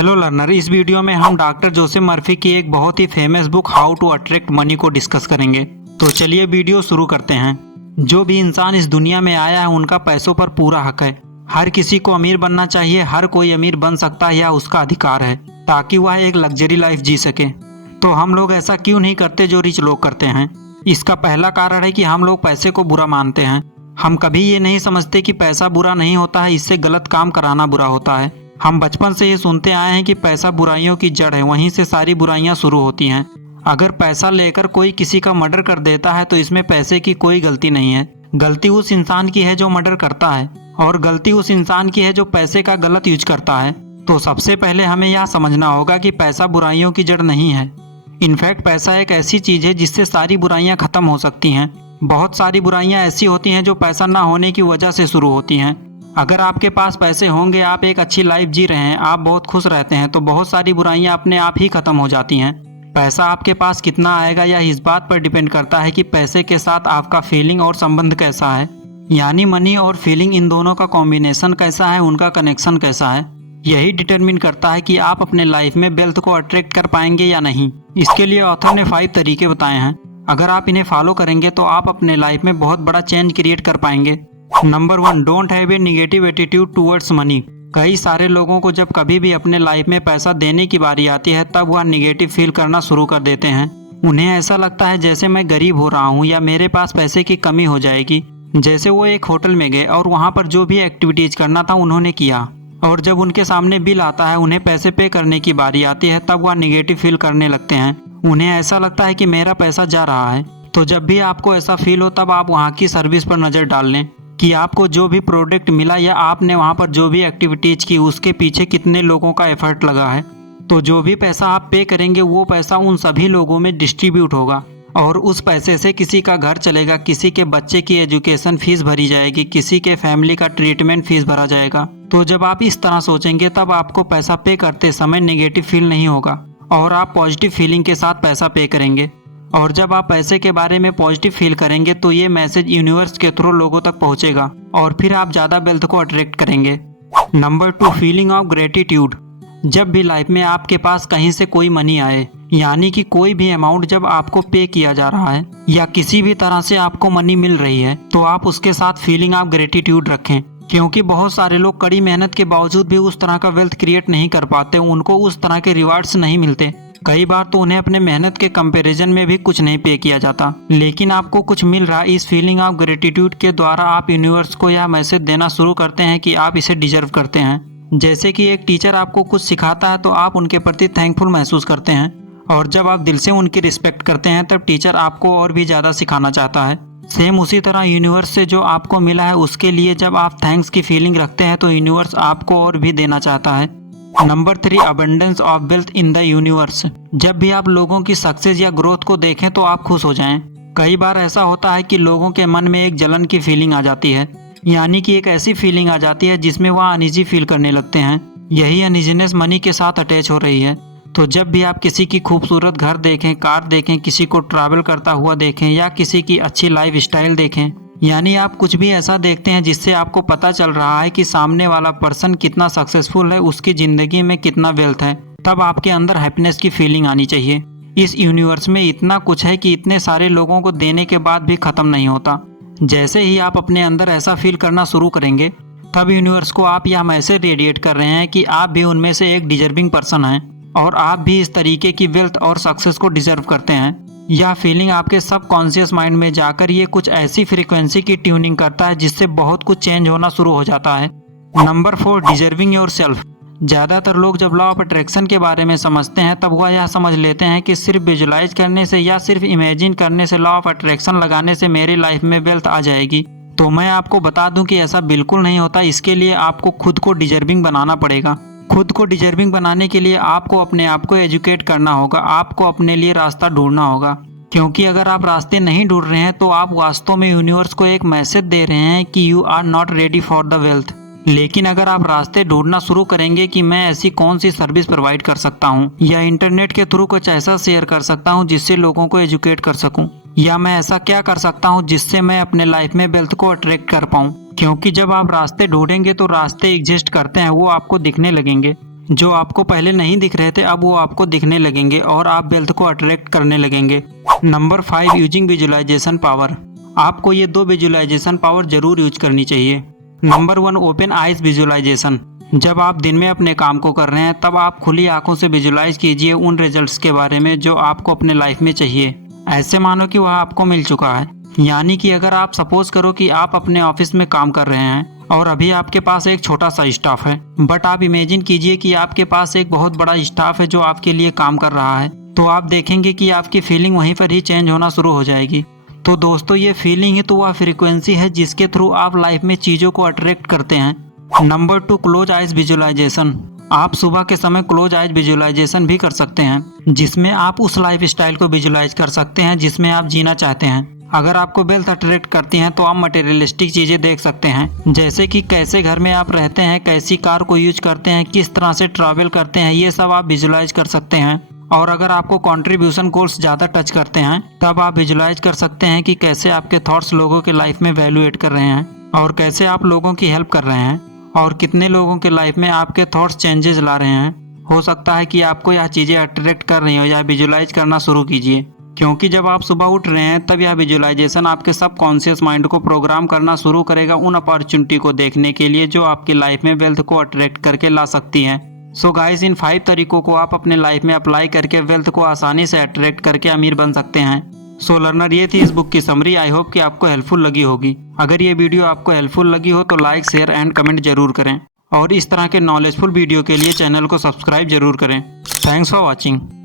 Hello learner, इस video में हम डॉक्टर जोसेफ मर्फी की एक बहुत ही famous book how to attract money को डिस्कस करेंगे। तो चलिए वीडियो शुरू करते हैं। जो भी इंसान इस दुनिया में आया है उनका पैसों पर पूरा हक है। हर किसी को अमीर बनना चाहिए, हर कोई अमीर बन सकता है, यह उसका अधिकार है ताकि वह एक लग्जरी लाइफ जी सके। तो हम लोग ऐसा क्यों नहीं करते जो रिच लोग करते हैं? इसका पहला कारण है कि हम लोग पैसे को बुरा मानते हैं। हम कभी ये नहीं समझते कि पैसा बुरा नहीं होता है, इससे गलत काम कराना बुरा होता है। हम बचपन से ये सुनते आए हैं कि पैसा बुराइयों की जड़ है, वहीं से सारी बुराइयां शुरू होती हैं। अगर पैसा लेकर कोई किसी का मर्डर कर देता है तो इसमें पैसे की कोई गलती नहीं है। गलती उस इंसान की है जो मर्डर करता है, और गलती उस इंसान की है जो पैसे का गलत यूज करता है। तो सबसे पहले हमें यह समझना होगा कि पैसा बुराइयों की जड़ नहीं है। इनफैक्ट पैसा एक ऐसी चीज है जिससे सारी बुराइयां खत्म हो सकती हैं। बहुत सारी बुराइयां ऐसी होती हैं जो पैसा ना होने की वजह से शुरू होती हैं। अगर आपके पास पैसे होंगे, आप एक अच्छी लाइफ जी रहे हैं, आप बहुत खुश रहते हैं, तो बहुत सारी बुराइयां अपने आप ही खत्म हो जाती हैं। पैसा आपके पास कितना आएगा यह इस बात पर डिपेंड करता है कि पैसे के साथ आपका फीलिंग और संबंध कैसा है। यानी मनी और फीलिंग, इन दोनों का कॉम्बिनेशन कैसा है, उनका कनेक्शन कैसा है, यही डिटरमिन करता है कि आप अपने लाइफ में वेल्थ को अट्रैक्ट कर पाएंगे या नहीं। इसके लिए ऑथर ने 5 तरीके बताए हैं। अगर आप इन्हें फॉलो करेंगे तो आप अपने लाइफ में बहुत बड़ा चेंज क्रिएट कर पाएंगे। Number 1, don't have a negative attitude towards money. कई सारे लोगों को जब कभी भी अपने लाइफ में पैसा देने की बारी आती है तब वह निगेटिव फील करना शुरू कर देते हैं। उन्हें ऐसा लगता है जैसे मैं गरीब हो रहा हूँ या मेरे पास पैसे की कमी हो जाएगी। जैसे वो एक होटल में गए और वहाँ पर जो भी एक्टिविटीज करना था उन्होंने किया, और जब उनके सामने बिल आता है, उन्हें पैसे पे करने की बारी आती है, तब वह निगेटिव फील करने लगते हैं। उन्हें ऐसा लगता है कि मेरा पैसा जा रहा है। तो जब भी आपको ऐसा फील हो तब आप वहाँ की सर्विस पर नज़र डाल लें कि आपको जो भी प्रोडक्ट मिला या आपने वहाँ पर जो भी एक्टिविटीज की उसके पीछे कितने लोगों का एफर्ट लगा है। तो जो भी पैसा आप पे करेंगे वो पैसा उन सभी लोगों में डिस्ट्रीब्यूट होगा, और उस पैसे से किसी का घर चलेगा, किसी के बच्चे की एजुकेशन फीस भरी जाएगी, किसी के फैमिली का ट्रीटमेंट फीस भरा जाएगा। तो जब आप इस तरह सोचेंगे तब आपको पैसा पे करते समय नेगेटिव फील नहीं होगा और आप पॉजिटिव फीलिंग के साथ पैसा पे करेंगे। और जब आप पैसे के बारे में पॉजिटिव फील करेंगे तो ये मैसेज यूनिवर्स के थ्रू लोगों तक पहुंचेगा और फिर आप ज़्यादा वेल्थ को अट्रैक्ट करेंगे। Number 2, feeling of gratitude. जब भी लाइफ में आपके पास कहीं से कोई मनी आए, यानी कि कोई भी अमाउंट जब आपको पे किया जा रहा है या किसी भी तरह से आपको मनी मिल रही है, तो आप उसके साथ फीलिंग ऑफ ग्रेटिट्यूड रखें। क्योंकि बहुत सारे लोग कड़ी मेहनत के बावजूद भी उस तरह का वेल्थ क्रिएट नहीं कर पाते, उनको उस तरह के रिवार्ड्स नहीं मिलते। कई बार तो उन्हें अपने मेहनत के कंपैरिजन में भी कुछ नहीं पे किया जाता, लेकिन आपको कुछ मिल रहा। इस फीलिंग ऑफ ग्रेटिट्यूड के द्वारा आप यूनिवर्स को यह मैसेज देना शुरू करते हैं कि आप इसे डिजर्व करते हैं। जैसे कि एक टीचर आपको कुछ सिखाता है तो आप उनके प्रति थैंकफुल महसूस करते हैं, और जब आप दिल से उनकी रिस्पेक्ट करते हैं तब टीचर आपको और भी ज़्यादा सिखाना चाहता है। सेम उसी तरह यूनिवर्स से जो आपको मिला है उसके लिए जब आप थैंक्स की फीलिंग रखते हैं तो यूनिवर्स आपको और भी देना चाहता है। Number 3, abundance of wealth in the universe. जब भी आप लोगों की सक्सेस या ग्रोथ को देखें तो आप खुश हो जाएं। कई बार ऐसा होता है कि लोगों के मन में एक जलन की फीलिंग आ जाती है, यानी कि एक ऐसी फीलिंग आ जाती है जिसमें वह अनईजी फील करने लगते हैं। यही अनईजीनेस मनी के साथ अटैच हो रही है। तो जब भी आप किसी की खूबसूरत घर देखें, कार देखें, किसी को ट्रैवल करता हुआ देखें या किसी की अच्छी लाइफ स्टाइल देखें, यानी आप कुछ भी ऐसा देखते हैं जिससे आपको पता चल रहा है कि सामने वाला पर्सन कितना सक्सेसफुल है, उसकी ज़िंदगी में कितना वेल्थ है, तब आपके अंदर हैप्पीनेस की फीलिंग आनी चाहिए। इस यूनिवर्स में इतना कुछ है कि इतने सारे लोगों को देने के बाद भी ख़त्म नहीं होता। जैसे ही आप अपने अंदर ऐसा फील करना शुरू करेंगे तब यूनिवर्स को आप यह मैसेज रेडिएट कर रहे हैं कि आप भी उनमें से एक डिजर्विंग पर्सन हैं और आप भी इस तरीके की वेल्थ और सक्सेस को डिजर्व करते हैं। यह फीलिंग आपके सब कॉन्शियस माइंड में जाकर ये कुछ ऐसी फ्रीक्वेंसी की ट्यूनिंग करता है जिससे बहुत कुछ चेंज होना शुरू हो जाता है। Number 4, deserving your self. ज़्यादातर लोग जब लॉ ऑफ अट्रैक्शन के बारे में समझते हैं तब वह यह समझ लेते हैं कि सिर्फ विजुलाइज करने से या सिर्फ इमेजिन करने से, लॉ ऑफ अट्रैक्शन लगाने से मेरी लाइफ में वेल्थ आ जाएगी। तो मैं आपको बता दूं कि ऐसा बिल्कुल नहीं होता। इसके लिए आपको खुद को डिजर्विंग बनाना पड़ेगा। खुद को डिजर्विंग बनाने के लिए आपको अपने आप को एजुकेट करना होगा, आपको अपने लिए रास्ता ढूंढना होगा। क्योंकि अगर आप रास्ते नहीं ढूंढ रहे हैं तो आप वास्तव में यूनिवर्स को एक मैसेज दे रहे हैं कि you are not ready for the wealth. लेकिन अगर आप रास्ते ढूंढना शुरू करेंगे कि मैं ऐसी कौन सी सर्विस प्रोवाइड कर सकता हूँ, या इंटरनेट के थ्रू कुछ ऐसा शेयर कर सकता हूँ जिससे लोगों को एजुकेट कर सकूँ, या मैं ऐसा क्या कर सकता हूँ जिससे मैं अपने लाइफ में वेल्थ को अट्रैक्ट कर पाऊँ। क्योंकि जब आप रास्ते ढूंढेंगे तो रास्ते एग्जिस्ट करते हैं, वो आपको दिखने लगेंगे। जो आपको पहले नहीं दिख रहे थे अब वो आपको दिखने लगेंगे और आप वेल्थ को अट्रैक्ट करने लगेंगे। Number 5, using visualization power. आपको ये 2 विजुअलाइजेशन पावर जरूर यूज करनी चाहिए। Number 1, open eyes visualization. जब आप दिन में अपने काम को कर रहे हैं तब आप खुली आंखों से विजुअलाइज कीजिए उन रिजल्ट्स के बारे में जो आपको अपने लाइफ में चाहिए। ऐसे मानो कि वह आपको मिल चुका है। यानी कि अगर आप सपोज करो कि आप अपने ऑफिस में काम कर रहे हैं और अभी आपके पास एक छोटा सा स्टाफ है, बट आप इमेजिन कीजिए कि आपके पास एक बहुत बड़ा स्टाफ है जो आपके लिए काम कर रहा है, तो आप देखेंगे कि आपकी फीलिंग वहीं पर ही चेंज होना शुरू हो जाएगी। तो दोस्तों, ये फीलिंग ही तो वह फ्रीक्वेंसी है जिसके थ्रू आप लाइफ में चीज़ों को अट्रैक्ट करते हैं। Number 2, close eyes visualization. आप सुबह के समय क्लोज आइज विजुअलाइजेशन भी कर सकते हैं, जिसमें आप उस लाइफ स्टाइल को विजुअलाइज कर सकते हैं जिसमें आप जीना चाहते हैं। अगर आपको वेल्थ अट्रैक्ट करती हैं तो आप मटेरियलिस्टिक चीज़ें देख सकते हैं, जैसे कि कैसे घर में आप रहते हैं, कैसी कार को यूज करते हैं, किस तरह से ट्रैवल करते हैं, ये सब आप विजुअलाइज कर सकते हैं। और अगर आपको कंट्रीब्यूशन गोल्स ज़्यादा टच करते हैं तब आप विजुअलाइज कर सकते हैं कि कैसे आपके थॉट्स लोगों के लाइफ में वैल्यू एड कर रहे हैं और कैसे आप लोगों की हेल्प कर रहे हैं और कितने लोगों के लाइफ में आपके थॉट्स चेंजेस ला रहे हैं। हो सकता है कि आपको यह चीज़ें अट्रैक्ट कर रही हो या विजुअलाइज करना शुरू कीजिए, क्योंकि जब आप सुबह उठ रहे हैं तब यह विजुअलाइजेशन आपके सबकॉन्शियस माइंड को प्रोग्राम करना शुरू करेगा उन अपॉर्चुनिटी को देखने के लिए जो आपकी लाइफ में वेल्थ को अट्रैक्ट करके ला सकती हैं। सो गाइस, इन 5 तरीकों को आप अपने लाइफ में अप्लाई करके वेल्थ को आसानी से अट्रैक्ट करके अमीर बन सकते हैं। सो लर्नर, ये थी इस बुक की समरी। आई होप कि आपको हेल्पफुल लगी होगी। अगर ये वीडियो आपको हेल्पफुल लगी हो तो लाइक, शेयर एंड कमेंट जरूर करें और इस तरह के नॉलेजफुल वीडियो के लिए चैनल को सब्सक्राइब जरूर करें। Thanks for watching.